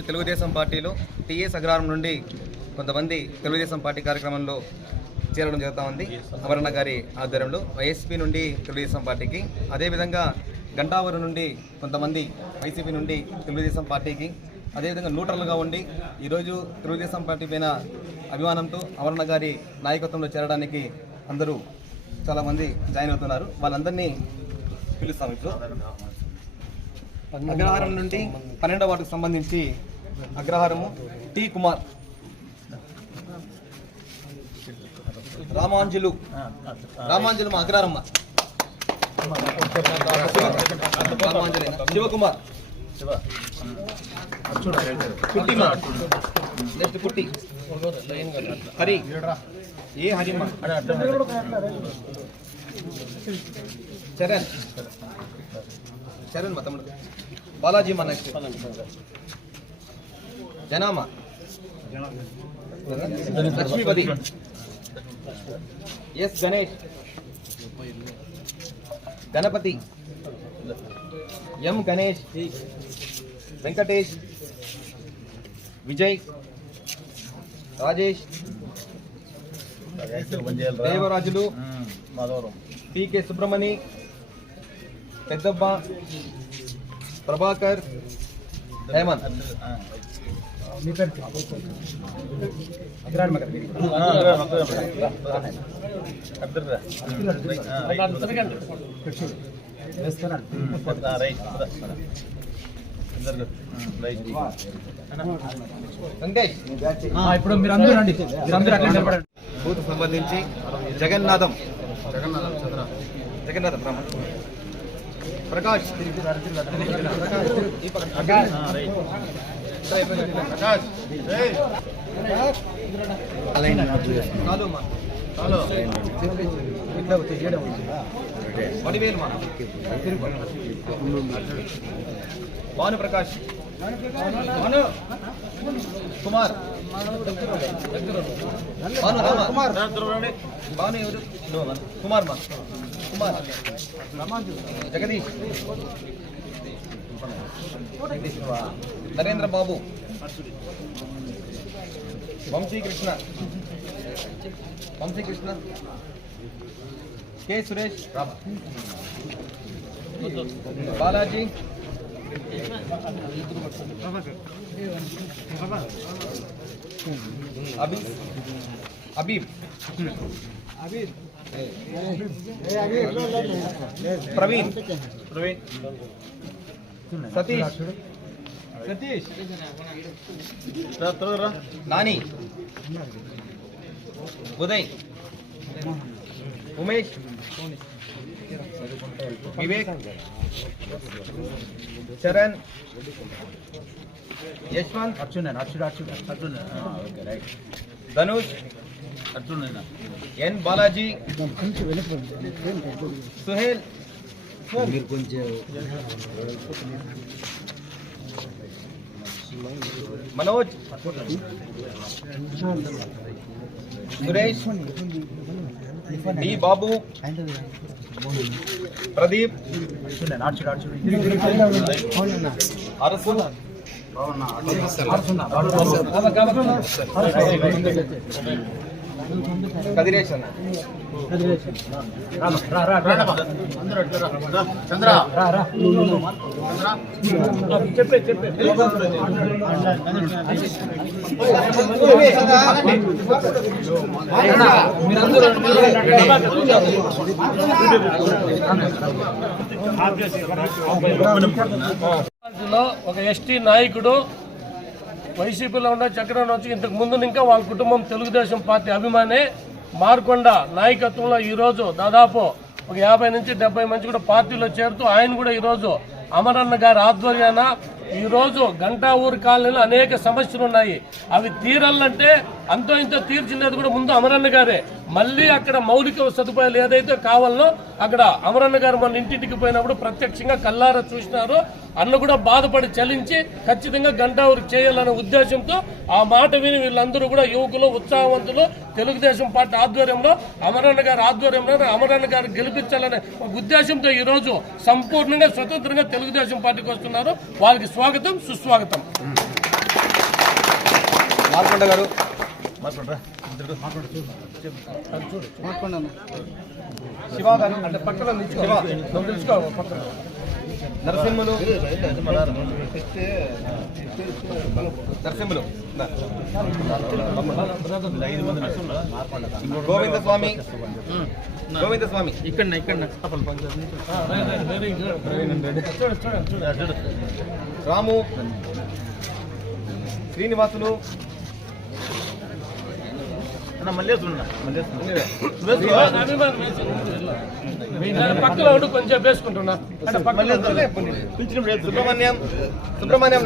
ఈరోజు తెలుగుదేశం పార్టీలో టీఎస్ అగ్రహారం నుండి కొంతమంది తెలుగుదేశం పార్టీ కార్యక్రమంలో చేరడం జరుగుతూ ఉంది. అమరణ గారి ఆధ్వర్యంలో వైఎస్పీ నుండి తెలుగుదేశం పార్టీకి అదేవిధంగా గంటావరం నుండి కొంతమంది వైసీపీ నుండి తెలుగుదేశం పార్టీకి అదేవిధంగా న్యూట్రల్గా ఉండి ఈరోజు తెలుగుదేశం పార్టీ పైన అభిమానంతో అమరణ గారి నాయకత్వంలో చేరడానికి అందరూ చాలామంది జాయిన్ అవుతున్నారు. వాళ్ళందరినీ పిలుస్తాం ఇప్పుడు. అగ్రహారం నుండి పన్నెండవ వార్డుకు సంబంధించి అగ్రహారము టి కుమార్. రామాంజులు. రామాంజులు మా అగ్రహారమ్మ. రామాంజలి శివకుమార్. కుట్టిమ నెక్స్ట్ పుట్టి హరి. ఏ హరిమ్మ? చరణ్. చరణ్ మా తమ్ముడు. బాలాజీ మా next జనామ Lakshmipathi S Ganesh Ganapathi M Ganesh Venkatesh Vijay Rajesh Devarajulu PK Subramani పెద్దబ్బ Prabhakar Hemant ఇప్పుడు మీరు అందరూ రండి. మీరు అందరూ అట్లా నిలబడండి. బూత్ సంబంధించి జగన్నాథం. జగన్నాథం రామ. ప్రకాష్. ప్రకాష్. భానుప్రకాష్. భాను. కుమార్. భాను కుమార్. భాను ఎవరు? కుమార్. మా కుమార్. జగదీష్. నరేంద్ర బాబు వంశీకృష్ణ. వంశీకృష్ణ. కె సురేష్ బాలాజీ. అబీ అబీబ్. Praveen. Praveen. Satish Satish Nani Uday Umesh Vivek Charan Yashwant Arjun Arjun Arjun Arjun okay right Dhanush Arjun N Balaji Suhel Manoj Suresh D Babu Pradeep Arjun Arjun Arjun Arasu Kadiresh అన్న రా రా రా చంద్ర. రా రా చెప్పే చెప్పే లో ఒక ఎస్టీ నాయకుడు వైసీపీలో ఉన్న చక్రం వచ్చి ఇంతకు ముందు ఇంకా వాళ్ళ కుటుంబం తెలుగుదేశం పార్టీ అభిమానే మార్కొండ నాయకత్వంలో ఈరోజు దాదాపు ఒక యాభై నుంచి డెబ్బై మంది కూడా పార్టీలో చేరుతూ ఆయన కూడా ఈరోజు అమరన్న గారి ఆధ్వర్యాన ఈరోజు గంటా ఊరు కాలనీలో అనేక సమస్యలు ఉన్నాయి. అవి తీరాలంటే అంతో ఇంతో తీర్చినది కూడా ముందు అమరన్న గారే. మళ్ళీ అక్కడ మౌలిక సదుపాయాలు ఏదైతే కావాలనో అక్కడ అమరన్న గారు మన ఇంటింటికి పోయినప్పుడు ప్రత్యక్షంగా కల్లారా చూసినారు. అన్న కూడా బాధపడి చలించి ఖచ్చితంగా గంటా చేయాలనే ఉద్దేశంతో ఆ మాట విని వీళ్ళందరూ కూడా యువకులు ఉత్సాహవంతులు తెలుగుదేశం పార్టీ ఆధ్వర్యంలో అమరన్న గారి ఆధ్వర్యంలో అమరన్న గారు గెలిపించాలనే ఉద్దేశంతో ఈ రోజు సంపూర్ణంగా స్వతంత్రంగా తెలుగుదేశం పార్టీకి వస్తున్నారు. వాళ్ళకి స్వాగతం సుస్వాగతం. మార్కొండ గారు. నరసింహులు. నరసింహులు. గోవింద స్వామి గోవింద స్వామి ఇక్కడ ఇక్కడ ఆ, రైట్, రైట్, వెరీ గుడ్. చూడు, చూడు, చూడు. రాము. శ్రీనివాసులు. పక్కలో కొంచెం వేసుకుంటున్నా. సుబ్రహ్మణ్యం. సుబ్రహ్మణ్యం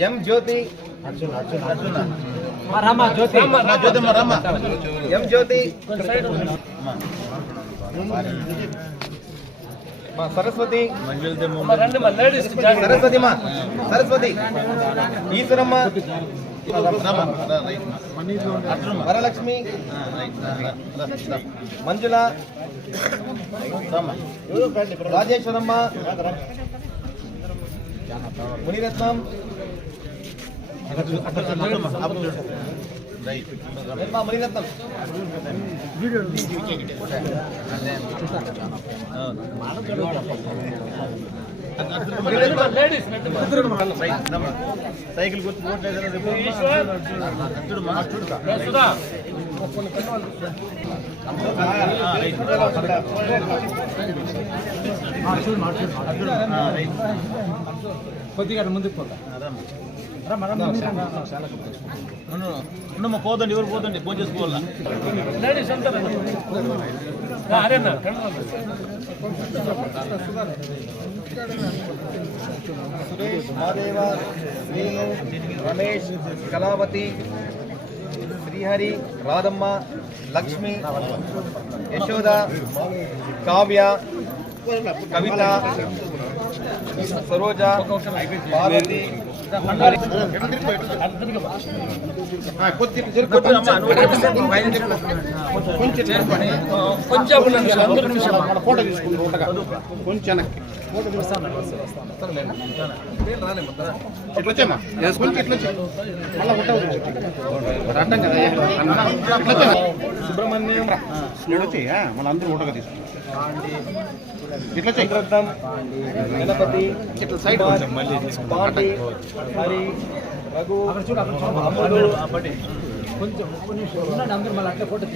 ఎం జ్యోతి. రామ, జ్యోతమ్మ రమ్మ ఎం జ్యోతి. సరస్వతి. సరస్వతి మా. సరస్వతి. ఈశ్వరమ్మ. వరలక్ష్మి. మంజుల. రాజేశ్వరమ్మ. మునిరత్నం ఏమ్మా మునిరత్నం మునిరత్నం లేడీస్ రండి మా. సైకిల్ గుర్తు కొద్దిగా ముందుకు పోతా. పోదండి ఎవరు పోదండి ఫోన్ చేసుకోవాలా సురేష్ మహాదేవ శ్రీను రమేష్ కళావతి శ్రీహరి రాధమ్మ లక్ష్మి యశోద కావ్య కవిత సరోజ పార్వతి కొంచెం కొంచెం సుబ్రహ్మణ్యం మళ్ళీ అందరూ ఊటగా తీసుకుంటాం గణపతి ఇట్లా సైడ్ కొంచెం మళ్ళీ పాండి. హరి రఘు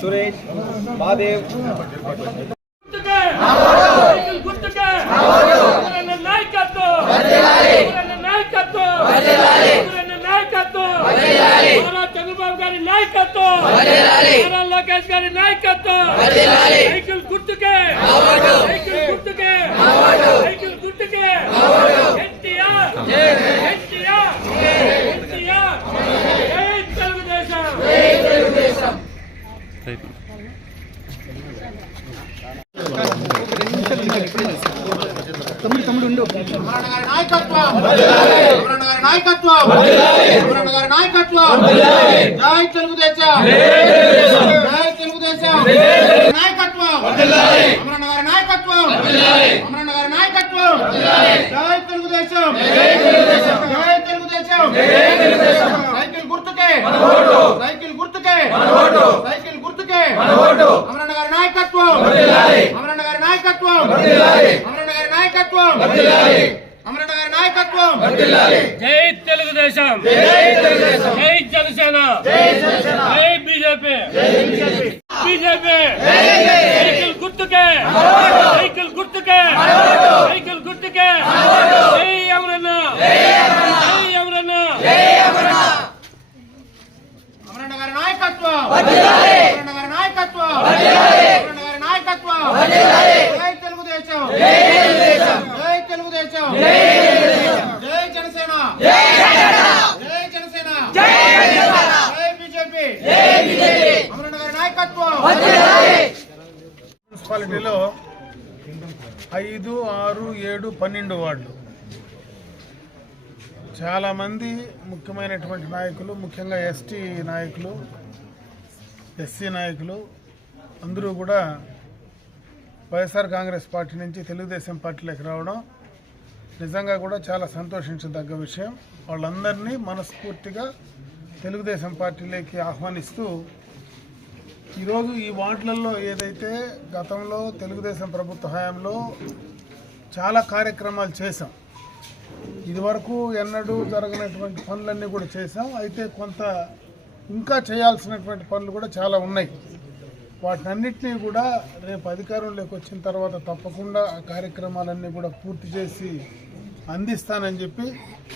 సురేష్ మహాదేవ్. నాయకత్వం! నాయకత్వం! నాయకత్వం! చంద్రబాబు గారి నాయకత్వం. నారా లోకేష్ గారి నాయకత్వం. సైకిల్ గుర్తుకే. సైకిల్ గుర్తుకే. సైకిల్ గుర్తుకే. ఎన్టీఆర్. ఎన్టీఆర్. ఎన్టీఆర్. జై తెలుగుదేశం. నాయకత్వం. అమరన్న గారి నాయకత్వం. అమరన్న గారి నాయకత్వం జై తెలుగుదేశం. జై తెలుగుదేశం. నాయకత్వం. అమరన్న గారి నాయకత్వం. అమరన్న గారి నాయకత్వం. జై తెలుగుదేశం. జై తెలుగుదేశం. సైకిల్ గుర్తుకే. సైకిల్ గుర్తుకే. సైకిల్ గుర్తుకే. అమరన్న గారి నాయకత్వం. అమరన్న గారి నాయకత్వం. అమరన్న గారి నాయకత్వం. అమరన్న గారి నాయకత్వం. జై తెలుగుదేశం. జై జనసేన. జై బీజేపీ. బీజేపీ సైకిల్ గుర్తుకే సైకిల్ గుర్తుకే సైకిల్ గుర్తుకే జై అమరన్న జై అమరన్న అమరన్న గారి నాయకత్వం అమరన్న గారి నాయకత్వం అమరన్న గారి నాయకత్వం జై తెలుగుదేశం జై తెలుగుదేశం జై జనసేన జై జనసేన జై బీజేపీ. మున్సిపాలిటీలో ఐదు ఆరు ఏడు పన్నెండు వార్డులు. చాలామంది ముఖ్యమైనటువంటి నాయకులు ముఖ్యంగా ఎస్టీ నాయకులు ఎస్సీ నాయకులు అందరూ కూడా వైఎస్ఆర్ కాంగ్రెస్ పార్టీ నుంచి తెలుగుదేశం పార్టీలోకి రావడం నిజంగా కూడా చాలా సంతోషించదగ్గ విషయం. వాళ్ళందరినీ మనస్ఫూర్తిగా తెలుగుదేశం పార్టీలోకి ఆహ్వానిస్తూ ఈరోజు ఈ వార్డులలో ఏదైతే గతంలో తెలుగుదేశం ప్రభుత్వ హయాంలో చాలా కార్యక్రమాలు చేశాం ఇదివరకు ఎన్నడూ జరగనటువంటి పనులన్నీ కూడా చేశాం అయితే కొంత ఇంకా చేయాల్సినటువంటి పనులు కూడా చాలా ఉన్నాయి. వాటినన్నింటినీ కూడా రేపు అధికారంలోకి వచ్చిన తర్వాత తప్పకుండా ఆ కార్యక్రమాలన్నీ కూడా పూర్తి చేసి అందిస్తానని చెప్పి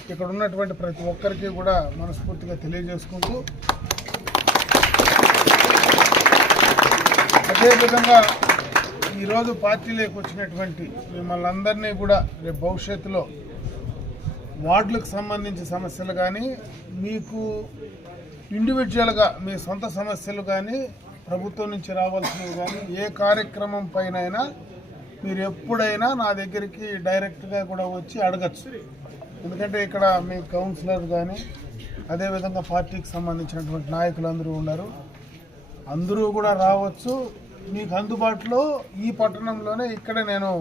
ఇక్కడ ఉన్నటువంటి ప్రతి ఒక్కరికి కూడా మనస్ఫూర్తిగా తెలియజేసుకుంటూ అదేవిధంగా ఈరోజు పార్టీలోకి వచ్చినటువంటి మిమ్మల్ని అందరినీ కూడా రేపు భవిష్యత్తులో వార్డులకు సంబంధించి సమస్యలు కానీ మీకు ఇండివిజువల్గా మీ సొంత సమస్యలు కానీ ప్రభుత్వం నుంచి రావాల్సినవి కానీ ఏ కార్యక్రమం పైన మీరు ఎప్పుడైనా నా దగ్గరికి డైరెక్ట్గా కూడా వచ్చి అడగచ్చు. ఎందుకంటే ఇక్కడ మీ కౌన్సిలర్ కానీ అదేవిధంగా పార్టీకి సంబంధించినటువంటి నాయకులు అందరూ ఉన్నారు. అందరూ కూడా రావచ్చు. మీకు అందుబాటులో ఈ పట్టణంలోనే ఇక్కడే నేను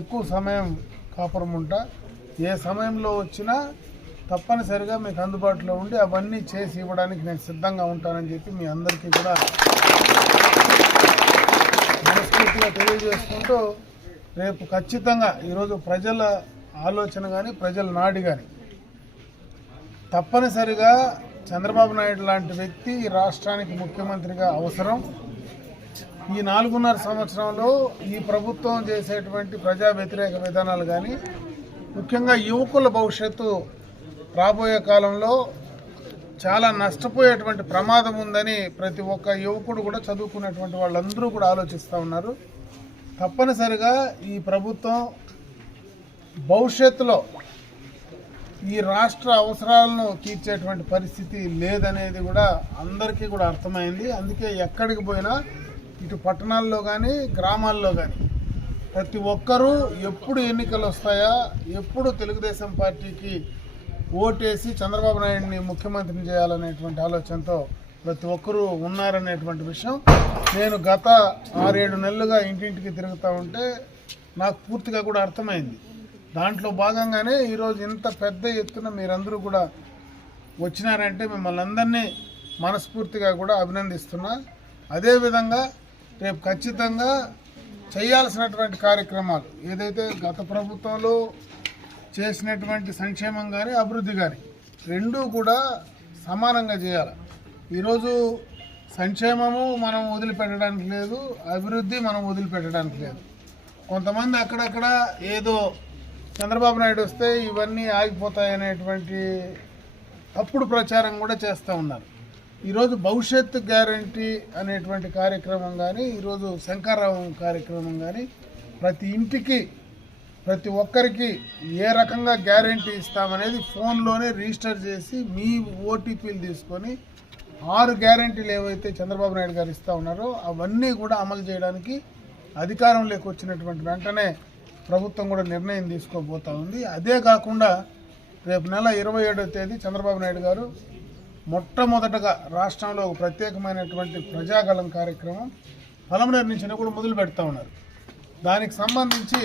ఎక్కువ సమయం కాపురం ఉంటా. ఏ సమయంలో వచ్చినా తప్పనిసరిగా మీకు అందుబాటులో ఉండి అవన్నీ చేసి ఇవ్వడానికి నేను సిద్ధంగా ఉంటానని చెప్పి మీ అందరికీ కూడా మనస్ఫూర్తిగా తెలియజేసుకుంటూ రేపు ఖచ్చితంగా ఈరోజు ప్రజల ఆలోచన కానీ ప్రజల నాడి కానీ తప్పనిసరిగా చంద్రబాబు నాయుడు లాంటి వ్యక్తి ఈ రాష్ట్రానికి ముఖ్యమంత్రిగా అవసరం. ఈ నాలుగున్నర సంవత్సరంలో ఈ ప్రభుత్వం చేసేటువంటి ప్రజా వ్యతిరేక విధానాలు కానీ ముఖ్యంగా యువకుల భవిష్యత్తు రాబోయే కాలంలో చాలా నష్టపోయేటువంటి ప్రమాదం ఉందని ప్రతి ఒక్క యువకుడు కూడా చదువుకునేటువంటి వాళ్ళందరూ కూడా ఆలోచిస్తూ ఉన్నారు. తప్పనిసరిగా ఈ ప్రభుత్వం భవిష్యత్తులో ఈ రాష్ట్ర అవసరాలను తీర్చేటువంటి పరిస్థితి లేదనేది కూడా అందరికీ కూడా అర్థమైంది. అందుకే ఎక్కడికి పోయినా ఇటు పట్టణాల్లో కానీ గ్రామాల్లో కానీ ప్రతి ఒక్కరూ ఎప్పుడు ఎన్నికలు వస్తాయా ఎప్పుడు తెలుగుదేశం పార్టీకి ఓటేసి చంద్రబాబు నాయుడిని ముఖ్యమంత్రిని చేయాలనేటువంటి ఆలోచనతో ప్రతి ఒక్కరూ ఉన్నారనేటువంటి విషయం. నేను గత ఆరేడు నెలలుగా ఇంటింటికి తిరుగుతూ ఉంటే నాకు పూర్తిగా కూడా అర్థమైంది. దాంట్లో భాగంగానే ఈరోజు ఇంత పెద్ద ఎత్తున మీరందరూ కూడా వచ్చినారంటే మిమ్మల్ని అందరినీ మనస్ఫూర్తిగా కూడా అభినందిస్తున్నా. అదేవిధంగా రేపు ఖచ్చితంగా చేయాల్సినటువంటి కార్యక్రమాలు ఏదైతే గత ప్రభుత్వంలో చేసినటువంటి సంక్షేమం కానీ అభివృద్ధి కానీ రెండూ కూడా సమానంగా చేయాలి. ఈరోజు సంక్షేమము మనం వదిలిపెట్టడానికి లేదు అభివృద్ధి మనం వదిలిపెట్టడానికి లేదు. కొంతమంది అక్కడక్కడ ఏదో చంద్రబాబు నాయుడు వస్తే ఇవన్నీ ఆగిపోతాయనేటువంటి తప్పుడు ప్రచారం కూడా చేస్తూ ఉన్నారు. ఈరోజు భవిష్యత్తు గ్యారంటీ అనేటువంటి కార్యక్రమం కానీ ఈరోజు శంకరరావం కార్యక్రమం కానీ ప్రతి ఇంటికి ప్రతి ఒక్కరికి ఏ రకంగా గ్యారంటీ ఇస్తామనేది ఫోన్లోనే రిజిస్టర్ చేసి మీ ఓటీపీలు తీసుకొని ఆరు గ్యారంటీలు ఏవైతే చంద్రబాబు నాయుడు గారు ఇస్తూ ఉన్నారో అవన్నీ కూడా అమలు చేయడానికి అధికారంలోకి వచ్చినటువంటి వెంటనే ప్రభుత్వం కూడా నిర్ణయం తీసుకోబోతా ఉంది. అదే కాకుండా రేపు నెల ఇరవై ఏడవ తేదీ చంద్రబాబు నాయుడు గారు మొట్టమొదటగా రాష్ట్రంలో ఒక ప్రత్యేకమైనటువంటి ప్రజాగళం కార్యక్రమం పలమనేరు నుంచి కూడా మొదలు పెడతా ఉన్నారు. దానికి సంబంధించి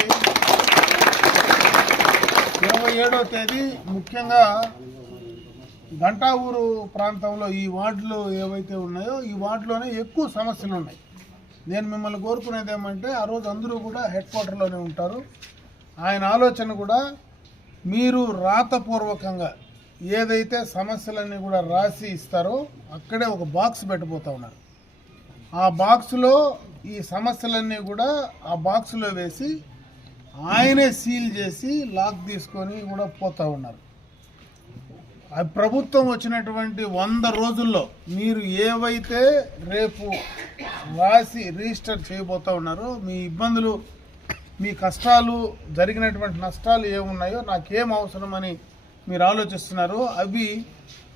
ఇరవై ఏడవ తేదీ ముఖ్యంగా గంటా ఊరు ప్రాంతంలో ఈ వార్డులు ఏవైతే ఉన్నాయో ఈ వార్డులోనే ఎక్కువ సమస్యలు ఉన్నాయి. నేను మిమ్మల్ని కోరుకునేది ఏమంటే ఆ రోజు అందరూ కూడా హెడ్ క్వార్టర్లోనే ఉంటారు. ఆయన ఆలోచన కూడా మీరు రాతపూర్వకంగా ఏదైతే సమస్యలన్నీ కూడా రాసి ఇస్తారో అక్కడే ఒక బాక్స్ పెట్టబోతూ ఉన్నారు. ఆ బాక్స్లో ఈ సమస్యలన్నీ కూడా ఆ బాక్స్లో వేసి ఆయనే సీల్ చేసి లాక్ తీసుకొని కూడా పోతూ ఉన్నారు. ప్రభుత్వం వచ్చినటువంటి వంద రోజుల్లో మీరు ఏవైతే రేపు రాసి రిజిస్టర్ చేయబోతా ఉన్నారో మీ ఇబ్బందులు మీ కష్టాలు జరిగినటువంటి నష్టాలు ఏమున్నాయో నాకేం అవసరమని మీరు ఆలోచిస్తున్నారో. అవి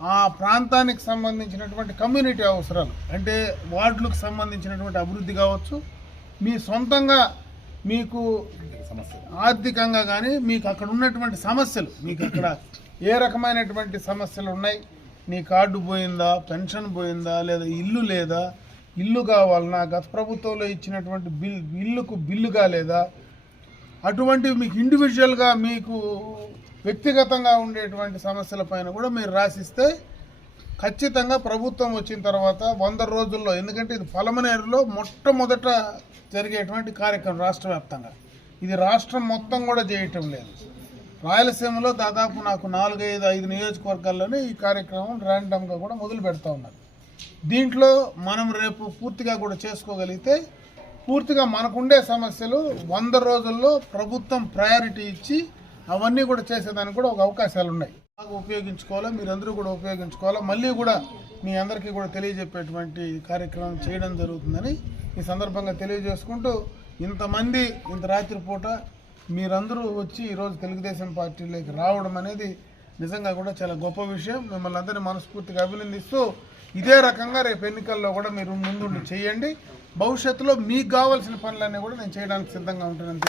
ఆ ప్రాంతానికి సంబంధించినటువంటి కమ్యూనిటీ అవసరాలు. అంటే వార్డులకు సంబంధించినటువంటి అభివృద్ధి కావచ్చు. మీ సొంతంగా మీకు ఆర్థికంగా కానీ మీకు అక్కడ ఉన్నటువంటి సమస్యలు మీకు అక్కడ ఏ రకమైనటువంటి సమస్యలు ఉన్నాయి? నీ కార్డు పోయిందా? పెన్షన్ పోయిందా? లేదా ఇల్లు లేదా? ఇల్లు కావాలన్నా గత ప్రభుత్వంలో ఇచ్చినటువంటి బిల్ ఇల్లుకు బిల్లు కాలేదా? అటువంటివి మీకు ఇండివిజువల్గా మీకు వ్యక్తిగతంగా ఉండేటువంటి సమస్యల పైన కూడా మీరు రాసిస్తే ఖచ్చితంగా ప్రభుత్వం వచ్చిన తర్వాత వంద రోజుల్లో ఎందుకంటే ఇది పలమనేరులో మొట్టమొదట జరిగేటువంటి కార్యక్రమం రాష్ట్ర వ్యాప్తంగా. ఇది రాష్ట్రం మొత్తం కూడా చేయటం లేదు. రాయలసీమలో దాదాపు నాకు నాలుగైదు ఐదు నియోజకవర్గాల్లోనే ఈ కార్యక్రమం ర్యాండమ్గా కూడా మొదలు పెడతా ఉన్నారు. దీంట్లో మనం రేపు పూర్తిగా కూడా చేసుకోగలిగితే పూర్తిగా మనకుండే సమస్యలు వంద రోజుల్లో ప్రభుత్వం ప్రయారిటీ ఇచ్చి అవన్నీ కూడా చేసేదానికి కూడా ఒక అవకాశాలు ఉన్నాయి బాగా ఉపయోగించుకోవాలా? మీరందరూ కూడా ఉపయోగించుకోవాలా? మళ్ళీ కూడా మీ అందరికీ కూడా తెలియజెప్పేటువంటి కార్యక్రమం చేయడం జరుగుతుందని ఈ సందర్భంగా తెలియజేసుకుంటూ ఇంతమంది ఇంత రాత్రిపూట మీరందరూ వచ్చి ఈరోజు తెలుగుదేశం పార్టీలోకి రావడం అనేది నిజంగా కూడా చాలా గొప్ప విషయం. మిమ్మల్ని అందరినీ మనస్ఫూర్తిగా అభినందిస్తూ ఇదే రకంగా రేపు ఎన్నికల్లో కూడా మీరు ముందుండి చేయండి. భవిష్యత్తులో మీకు కావాల్సిన పనులన్నీ కూడా నేను చేయడానికి సిద్ధంగా ఉంటానని